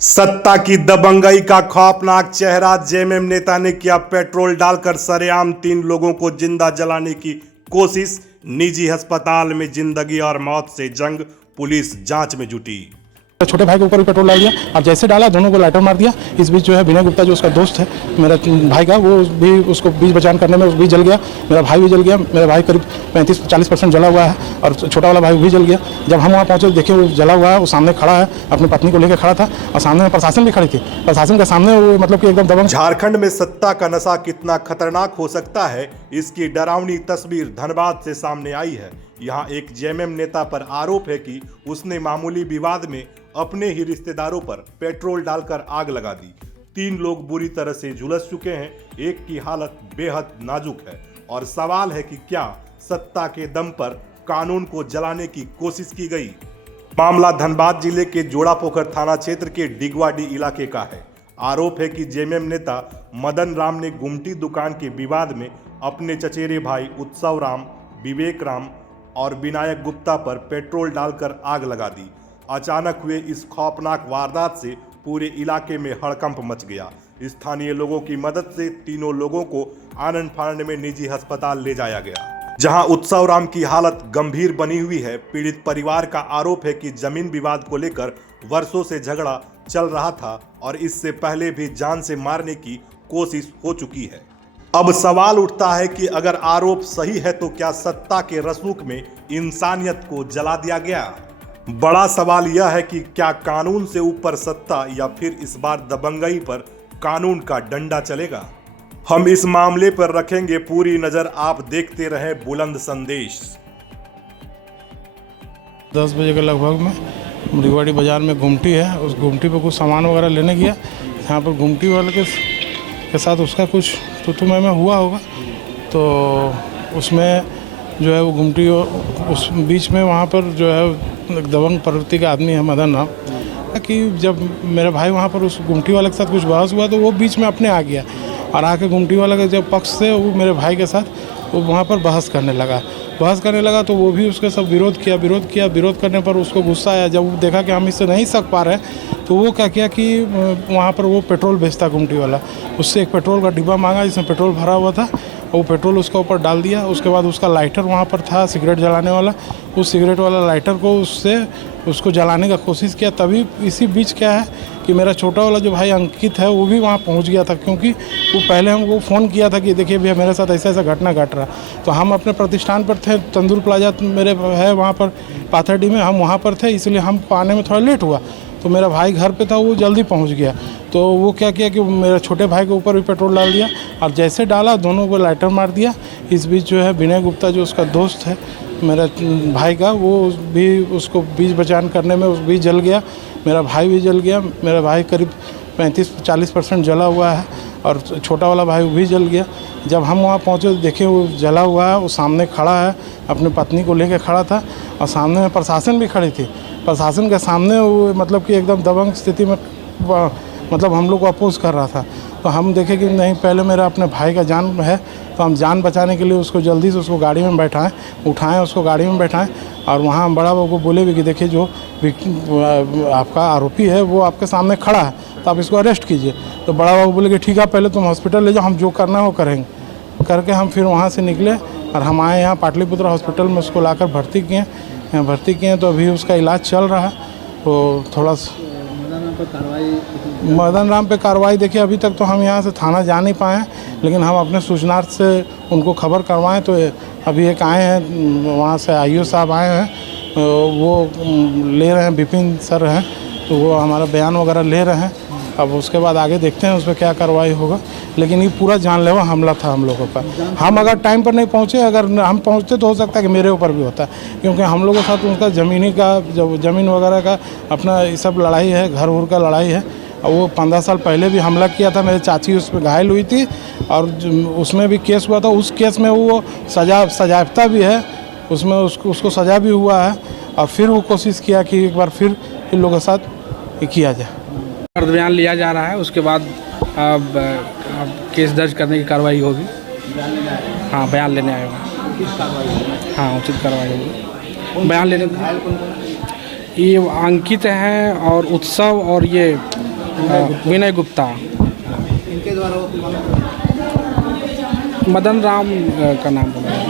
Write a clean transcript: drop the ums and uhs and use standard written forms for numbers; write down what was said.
सत्ता की दबंगई का खौफनाक चेहरा। जेएमएम नेता ने किया पेट्रोल डालकर सरेआम 3 लोगों को जिंदा जलाने की कोशिश। निजी अस्पताल में जिंदगी और मौत से जंग, पुलिस जांच में जुटी। छोटे भाई के ऊपर भी पेट्रोल डाल दिया और जैसे डाला दोनों को लाइटर मार दिया। इस बीच जो है विनय गुप्ता जो उसका दोस्त है मेरा भाई का, वो भी उसको बीच बचान करने में भी जल गया। मेरा भाई भी जल गया। मेरा भाई करीब 35-40% जला हुआ है और छोटा वाला भाई भी जल गया। जब हम वहाँ पहुँचे देखे वो जला हुआ है, वो सामने खड़ा है, अपनी पत्नी को लेकर खड़ा था और सामने में प्रशासन भी खड़ी थी। प्रशासन के सामने वो मतलब कि एकदम दबंग। झारखंड में सत्ता का नशा कितना खतरनाक हो सकता है, इसकी डरावनी तस्वीर धनबाद से सामने आई है। यहाँ एक जेएमएम नेता पर आरोप है कि उसने मामूली विवाद में अपने ही रिश्तेदारों पर पेट्रोल डालकर आग लगा दी। 3 लोग बुरी तरह से झुलस चुके हैं, एक की हालत बेहद नाजुक है और सवाल है कि क्या सत्ता के दम पर कानून को जलाने की कोशिश की गई। मामला धनबाद जिले के जोड़ापोखर थाना क्षेत्र के डिगवाडी इलाके का है। आरोप है कि जेएमएम नेता मदन राम ने गुमटी दुकान के विवाद में अपने चचेरे भाई उत्सव राम, विवेक राम और विनायक गुप्ता पर पेट्रोल डालकर आग लगा दी। अचानक हुए इस खौफनाक वारदात से पूरे इलाके में हड़कंप मच गया। स्थानीय लोगों की मदद से तीनों लोगों को आनंद फानंद में निजी अस्पताल ले जाया गया, जहां उत्सव राम की हालत गंभीर बनी हुई है। पीड़ित परिवार का आरोप है कि जमीन विवाद को लेकर वर्षों से झगड़ा चल रहा था और इससे पहले भी जान से मारने की कोशिश हो चुकी है। अब सवाल उठता है कि अगर आरोप सही है तो क्या सत्ता के रसूख में इंसानियत को जला दिया गया। बड़ा सवाल यह है कि क्या कानून से ऊपर सत्ता या फिर इस बार दबंगई पर कानून का डंडा चलेगा। हम इस मामले पर रखेंगे पूरी नजर। आप देखते रहें बुलंद संदेश। 10 बजे के लगभग में डिगवाडी बाजार में गुमटी है, उस गुमटी पर कुछ सामान वगैरह लेने गया। यहाँ पर गुमटी वाले के साथ उसका कुछ तुतुमै में हुआ होगा, तो उसमें जो है वो गुमटी उस बीच में वहाँ पर जो है दबंग प्रवृत्ति का आदमी है मदन राम, कि जब मेरे भाई वहाँ पर उस गुमटी वाले के साथ कुछ बहस हुआ तो वो बीच में अपने आ गया और आके गुमटी वाले के जब पक्ष से वो मेरे भाई के साथ वो वहाँ पर बहस करने लगा तो वो भी उसके सब विरोध करने पर उसको गुस्सा आया। जब वो देखा कि हम इससे नहीं सक पा रहे तो वो क्या किया कि वहाँ पर वो पेट्रोल बेचता गुमटी वाला, उससे एक पेट्रोल का डिब्बा मांगा जिसमें पेट्रोल भरा हुआ था, वो पेट्रोल उसके ऊपर डाल दिया। उसके बाद उसका लाइटर वहाँ पर था सिगरेट जलाने वाला, उस सिगरेट वाला लाइटर को उसको जलाने का कोशिश किया। तभी इसी बीच क्या है कि मेरा छोटा वाला जो भाई अंकित है वो भी वहाँ पहुँच गया था, क्योंकि वो पहले हमको फ़ोन किया था कि देखिए भैया मेरे साथ ऐसा घटना घट रहा। तो हम अपने प्रतिष्ठान पर थे, तंदूर प्लाजा मेरे है वहाँ पर पाथरडी में, हम वहाँ पर थे, इसलिए हमको आने में थोड़ा लेट हुआ। तो मेरा भाई घर पे था, वो जल्दी पहुंच गया। तो वो क्या किया कि मेरे छोटे भाई के ऊपर भी पेट्रोल डाल दिया और जैसे डाला दोनों को लाइटर मार दिया। इस बीच जो है विनय गुप्ता जो उसका दोस्त है मेरा भाई का, वो भी उसको बीच बचान करने में उस भी जल गया। मेरा भाई भी जल गया। मेरा भाई करीब 35-40% जला हुआ है और छोटा वाला भाई भी जल गया। जब हम वहाँ पहुँचे देखे वो जला हुआ है, वो सामने खड़ा है, अपनी पत्नी को लेकर खड़ा था और सामने में प्रशासन भी खड़ी थी। प्रशासन के सामने वो मतलब कि एकदम दबंग स्थिति में मतलब हम लोग को अपोज कर रहा था। तो हम देखे कि नहीं, पहले मेरा अपने भाई का जान है, तो हम जान बचाने के लिए उसको जल्दी से उसको गाड़ी में उठाएं उसको गाड़ी में बैठाएं और वहाँ हम बड़ा बाबू को बोले भी कि देखिए जो आपका आरोपी है वो आपके सामने खड़ा है, तो आप इसको अरेस्ट कीजिए। तो बड़ा बाबू बोले कि ठीक है पहले तुम हॉस्पिटल ले जाओ, हम जो करना है वो करेंगे। करके हम फिर वहाँ से निकले और हम आए यहाँ पाटलिपुत्र हॉस्पिटल में, उसको लाकर भर्ती किए। तो अभी उसका इलाज चल रहा है। तो थोड़ा मदन राम पे कार्रवाई देखिए अभी तक तो हम यहाँ से थाना जा नहीं पाए हैं, लेकिन हम अपने सूचनार्थ से उनको खबर करवाएं। तो अभी एक आए हैं वहाँ से आईओ साहब आए हैं, वो ले रहे हैं, विपिन सर हैं, तो वो हमारा बयान वगैरह ले रहे हैं। अब उसके बाद आगे देखते हैं उस पर क्या कार्रवाई होगा। लेकिन ये पूरा जानलेवा हमला था हम लोगों का। हम अगर टाइम पर नहीं पहुँचे, अगर हम पहुँचते तो हो सकता है कि मेरे ऊपर भी होता, क्योंकि हम लोगों के साथ उनका ज़मीन वगैरह का अपना ये सब लड़ाई है, घर उर का लड़ाई है। और वो 15 साल पहले भी हमला किया था, मेरी चाची उस पर घायल हुई थी और उसमें भी केस हुआ था। उस केस में वो सजायाफ्ता भी है, उसमें उसको सज़ा भी हुआ है। और फिर वो कोशिश किया कि एक बार फिर इन लोगों के साथ किया जाए। बयान लिया जा रहा है, उसके बाद अब केस दर्ज करने की कार्रवाई होगी। हाँ, बयान लेने आएगा। हाँ, उचित कार्रवाई होगी। बयान लेने ये अंकित हैं और उत्सव और ये विनय गुप्ता। इनके द्वारा वो फिल्माना मदन राम का नाम बोला है।